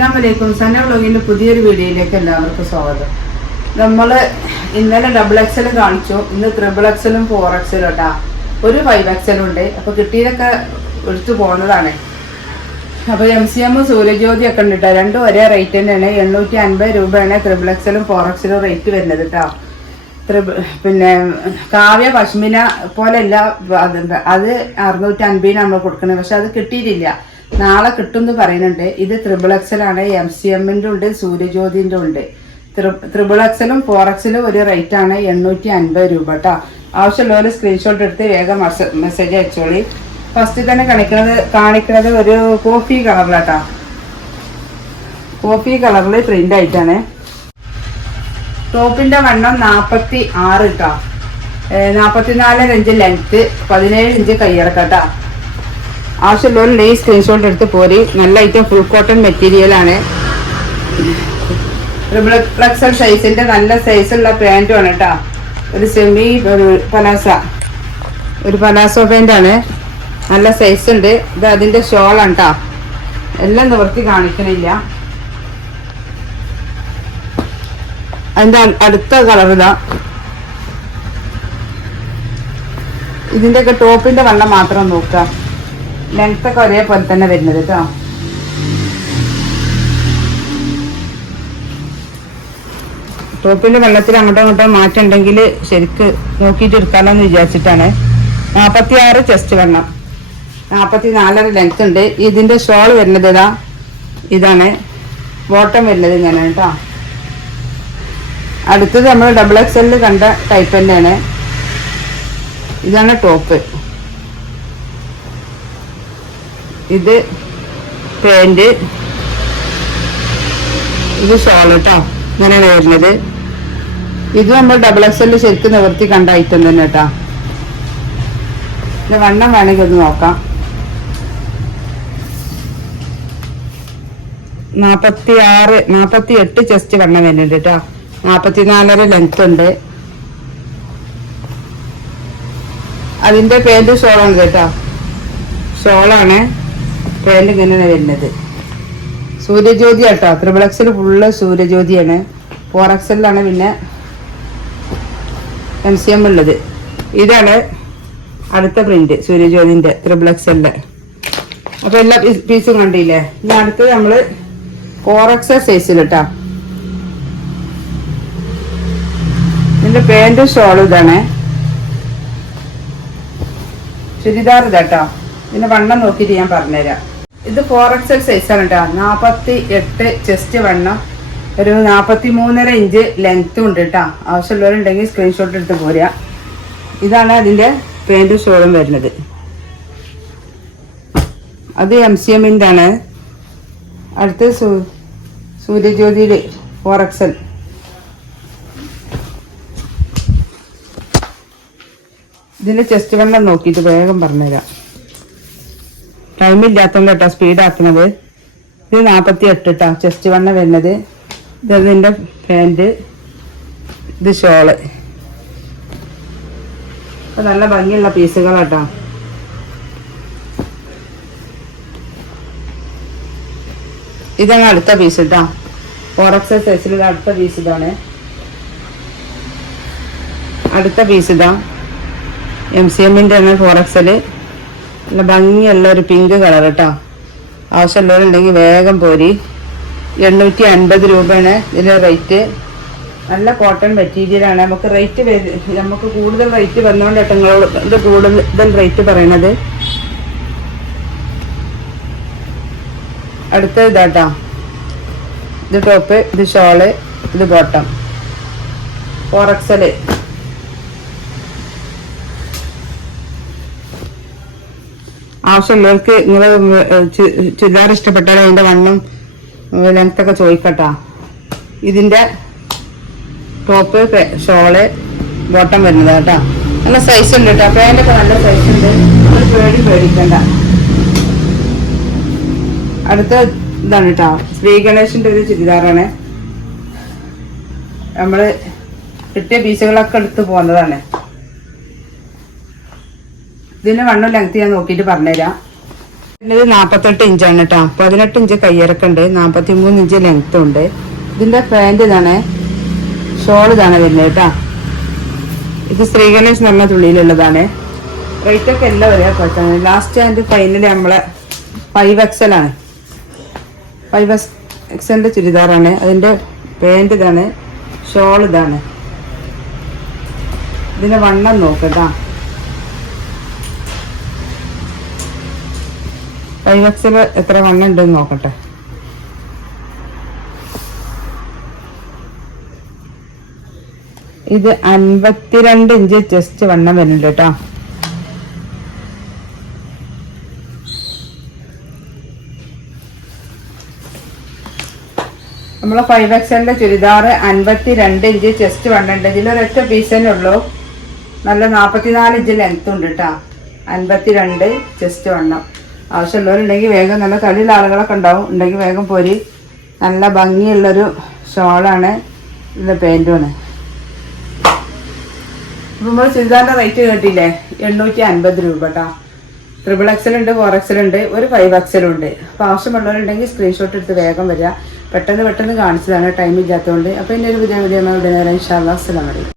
അസ്സാമലൈക്കും സന്ന വ്ളോഗിന്റെ പുതിയൊരു വീഡിയോയിലേക്ക് എല്ലാവർക്കും സ്വാഗതം. നമ്മൾ ഇന്നലെ ഡബിൾ എക്സലും കാണിച്ചു. ഇന്ന് ത്രിബിൾ എക്സലും ഫോർ എക്സലും കേട്ടാ ഒരു ഫൈവ് എക്സലും ഉണ്ട്. അപ്പോൾ കിട്ടിയതൊക്കെ എടുത്തു പോകുന്നതാണ് അപ്പോൾ എം സി എം സൂര്യജ്യോതി ഒക്കെ ഉണ്ട് കേട്ടോ രണ്ടും ഒരേ റേറ്റ് തന്നെയാണ്. എണ്ണൂറ്റി അൻപത് രൂപയാണ് ത്രിബിൾ എക്സലും ഫോർ എക്സലും റേറ്റ് വരുന്നത് കേട്ടോ ത്രിബിൾ പിന്നെ കാവ്യ പശ്മിന പോലെയല്ല അത് അത് അറുന്നൂറ്റി അൻപതിനാണ് നമ്മൾ കൊടുക്കുന്നത് പക്ഷെ അത് കിട്ടിയിട്ടില്ല. നാളെ കിട്ടും എന്ന് പറയുന്നുണ്ട്. ഇത് ത്രിബിൾ എക്സൽ ആണ്. എം സി എമ്മിന്റെ ഉണ്ട് സൂര്യജ്യോതിന്റെ ഉണ്ട്. ത്രിബിൾ എക്സലും ഫോർ എക്സലും ഒരു റേറ്റ് ആണ് എണ്ണൂറ്റി അൻപത് രൂപ കേട്ടോ ആവശ്യമുള്ളവർ സ്ക്രീൻഷോട്ട് എടുത്ത് വേഗം മെസ്സേജ് അയച്ചോളി. ഫസ്റ്റ് തന്നെ കാണിക്കുന്നത് കാണിക്കുന്നത് ഒരു കോഫി കളറിലാട്ടോ കോഫി കളറിൽ പ്രിന്റ് ആയിട്ടാണ്. ടോപ്പിന്റെ വണ്ണം നാപ്പത്തി ആറ് കേട്ടോ നാപ്പത്തിനാലര ഇഞ്ച് ലെങ്ത് പതിനേഴ് ഇഞ്ച് കയ്യിറക്കട്ടോ ആവശ്യമുള്ളവരുണ്ട് ഈ സ്ക്രീൻഷോട്ട് എടുത്ത് പോരി. നല്ല ഐറ്റം ഫുൾ കോട്ടൺ മെറ്റീരിയൽ ആണ്. ഫ്ലെക്സൽ സൈസിന്റെ നല്ല സൈസുള്ള പാന്റും ആണ് കേട്ടോ ഒരു സെമി ഒരു പലാസ ഒരു പലാസോ പാന്റ് ആണ്. നല്ല സൈസ് ഉണ്ട്. ഇത് അതിന്റെ ഷോളാണ് കേട്ടോ എല്ലാം നിവർത്തി കാണിക്കണില്ല. അതിന്റെ അടുത്ത കളർ ഇതാ. ഇതിന്റെ ഒക്കെ ടോപ്പിന്റെ വണ്ണം മാത്രം നോക്കുക. ലെങ്ത് ഒക്കെ ഒരേപോലെ തന്നെ വരുന്നത് കേട്ടോ. ടോപ്പിന്റെ വെള്ളത്തിൽ അങ്ങോട്ടും മാറ്റം ഉണ്ടെങ്കിൽ ശരിക്ക് നോക്കിയിട്ട് എടുക്കാമല്ലോ എന്ന് വിചാരിച്ചിട്ടാണ്. നാപ്പത്തി ആറ് ചെസ്റ്റ് വണ്ണം നാപ്പത്തി നാലര ലെങ്ത് ഉണ്ട്. ഇതിന്റെ ഷോൾ വരുന്നത് ഇതാ. ഇതാണ്. ബോട്ടം വരുന്നത് ഇങ്ങനെയാണ് കേട്ടോ. അടുത്തത് നമ്മൾ ഡബിൾ എക്സ് എല്ലിൽ കണ്ട ടൈപ്പ് തന്നെയാണ്. ഇതാണ് ടോപ്പ് ഇത് പാന്റ്. ഇത് ഷോൾ കേട്ടോ ഇങ്ങനെയാണ് വരുന്നത്. ഇത് നമ്മൾ ഡബിൾ എക്സ് എല്ലിൽ ശരിക്കും നിവർത്തി കണ്ട ഐറ്റം തന്നെ കേട്ടോ വണ്ണം വേണമെങ്കിൽ ഒന്ന് നോക്കാം. നാപ്പത്തി ആറ് നാപ്പത്തി എട്ട് ചെസ്റ്റ് വണ്ണം വരുന്നുണ്ട് കേട്ടോ നാപ്പത്തി നാലര ലെങ്ത് ഉണ്ട്. അതിന്റെ പേര് ഷോളാണ് കേട്ടോ ഷോളാണ് പേന്റ് ഇങ്ങനെയാണ് വരുന്നത്. സൂര്യജ്യോതി കേട്ടോ ത്രിബിൾ ഫുള്ള് സൂര്യജ്യോതിയാണ്. ഫോർ എക്സലിലാണ് പിന്നെ എം സി എം ഉള്ളത്. ഇതാണ് അടുത്ത പ്രിന്റ് സൂര്യജ്യോതിന്റെ ത്രിബിൾ എക്സലിന്റെ അപ്പൊ എല്ലാ പീസും കണ്ടില്ലേ? ഇനി അടുത്തത് നമ്മൾ ഫോർ എക്സൽ സൈസിൽ കേട്ടോ ഇതിന്റെ പാന്റ് ഷോളും ഇതാണ്. ചുരിദാർ ഇതാട്ടോ. ഇതിന്റെ വണ്ണം നോക്കിയിട്ട് ഞാൻ പറഞ്ഞുതരാം. ഇത് ഫോർ എക്സൽ ആണ് കേട്ടോ നാൽപ്പത്തി എട്ട് ചെസ്റ്റ് വണ്ണം ഒരു നാൽപ്പത്തി മൂന്നര ഇഞ്ച് ലെങ്ത്തും ഉണ്ട് കേട്ടോ ആവശ്യമുള്ളവരുണ്ടെങ്കിൽ സ്ക്രീൻഷോട്ട് എടുത്ത് പോരുക. ഇതാണ് അതിന്റെ പെയിന്റ് ഷോളും വരുന്നത്. അത് എം സി എമ്മിന്റെ ആണ്. അടുത്ത് സൂ സൂര്യജ്യോതിയിൽ ഫോർ എക്സൽ ഇതിന്റെ ചെസ്റ്റ് വണ്ണം നോക്കിയിട്ട് വേഗം പറഞ്ഞുതരാം. ടൈമില്ലാത്തതുകൊണ്ട് കേട്ടോ സ്പീഡ് ആക്കുന്നത് ഇത് നാൽപ്പത്തി എട്ട് കേട്ടോ ചെസ്റ്റ് വണ്ണ വരുന്നത്. ഇത് ഇതിന്റെ പാന്റ് ഇത് ഷോൾ നല്ല ഭംഗിയുള്ള പീസുകളാട്ടോ ഇതാണ് അടുത്ത പീസ് കേട്ടോ ഫോറക്സ് സൈസിൽ അടുത്ത പീസ് ഇതാണ്. അടുത്ത പീസ് ഇതാ. എം സി എമ്മിന്റെ ആണ് ഫോർ എക്സൽ നല്ല ഭംഗിയുള്ള ഒരു പിങ്ക് കളർ കേട്ടോ ആവശ്യമുള്ളവരുണ്ടെങ്കിൽ വേഗം പോരി. എണ്ണൂറ്റി അൻപത് രൂപയാണ് ഇതിന്റെ റേറ്റ് നല്ല കോട്ടൺ മെറ്റീരിയലാണ് നമുക്ക് റേറ്റ് നമുക്ക് കൂടുതൽ റേറ്റ് വന്നുകൊണ്ട് കേട്ടോ നിങ്ങളോട് കൂടുതൽ റേറ്റ് പറയണത്. അടുത്ത ഇതാട്ടോ. ഇത് ടോപ്പ് ഇത് ഷോൾ ഇത് ബോട്ടം ഫോർ എക്സൽ നിങ്ങൾക്ക് നിങ്ങൾ ചുരിദാർ ഇഷ്ടപ്പെട്ടാൽ അതിന്റെ വണ്ണം ലെങ്ത്തൊക്കെ ചോദിക്കട്ടാ. ഇതിന്റെ ടോപ്പ് ഷോൾ ബോട്ടം വരുന്നത് കേട്ടോ. നല്ല സൈസ് ഉണ്ട് കേട്ടോ. പാന്റൊക്കെ നല്ല സൈസ് ഉണ്ട്. ഒരു പേടി പേടിക്കണ്ട. അടുത്ത ഇതാണ് കേട്ടോ. ശ്രീ ഗണേശിന്റെ ഒരു ചുരിദാറാണ്. നമ്മൾ കിട്ടിയ പീസുകളൊക്കെ എടുത്ത് പോകുന്നതാണ് ഇതിന്റെ വണ്ണം ലെങ്ത് ഞാൻ നോക്കിയിട്ട് പറഞ്ഞുതരാം. ഇത് നാപ്പത്തെട്ട് ഇഞ്ചാണ് കേട്ടോ പതിനെട്ട് ഇഞ്ച് കയ്യിറക്കുണ്ട് നാപ്പത്തി മൂന്ന് ഇഞ്ച് ലെങ്ത് ഉണ്ട്. ഇതിന്റെ പാന്റ് ഇതാണ്. ഷോൾ ഇതാണ് വരുന്നത് കേട്ടോ ഇത് ശ്രീഗണേഷ് നമ്മുടെ തുള്ളിയിലുള്ളതാണ്. റേറ്റ് ഒക്കെ എല്ലാം ഒരേ കുഴപ്പമാണ് ലാസ്റ്റ് ആൻഡ് ഫൈനൽ നമ്മളെ ഫൈവ് എക്സൽ ആണ്. ഫൈവ് എക്സലിന്റെ ചുരിദാറാണ്. അതിന്റെ പാന്റ് ഇതാണ്. ഷോൾ ഇതാണ്. ഇതിന്റെ വണ്ണം നോക്കട്ടാ ഫൈവ് എത്ര വണ്ണം ഉണ്ടെന്ന് നോക്കട്ടെ. ഇത് അൻപത്തിരണ്ട് ഇഞ്ച് ജസ്റ്റ് വണ്ണം വരുന്നുണ്ട് കേട്ടോ. നമ്മളെ ഫൈവ് എക്സലിന്റെ ചുരിദാർ അൻപത്തി രണ്ട് ഇഞ്ച് ചെസ്റ്റ് വണ്ണുണ്ടെങ്കിൽ ഒരൊറ്റ തന്നെ ഉള്ളൂ. നല്ല നാൽപ്പത്തിനാല് ഇഞ്ച് ലെങ്ത് ഉണ്ട് കേട്ടോ. അൻപത്തിരണ്ട് ചെസ്റ്റ് വണ്ണം. ആവശ്യമുള്ളവരുണ്ടെങ്കിൽ വേഗം നല്ല തടിയുള്ള ആളുകളൊക്കെ ഉണ്ടാവും. ഉണ്ടെങ്കിൽ വേഗം പോരി. നല്ല ഭംഗിയുള്ളൊരു ഷോളാണ് ഇതിന്റെ പാന്റുമാണ് ഇപ്പം നമ്മൾ ചുരിദാറിന്റെ റേറ്റ് കേട്ടില്ലേ? എണ്ണൂറ്റി അൻപത് രൂപ കേട്ടോ ട്രിപ്പിൾ എക്സലുണ്ട് ഫോർ എക്സലുണ്ട് ഒരു ഫൈവ് എക്സലുണ്ട് അപ്പോൾ ആവശ്യമുള്ളവരുണ്ടെങ്കിൽ സ്ക്രീൻഷോട്ട് എടുത്ത് വേഗം വരിക പെട്ടെന്ന് പെട്ടെന്ന് കാണിച്ചതാണ് ടൈം ഇല്ലാത്തതുകൊണ്ട് അപ്പോൾ ഇനി ഒരു പുതിയ വീഡിയോ ഉടനെ വരാം. ഇൻഷാല്ലാ അസ്സലാമലൈക്കും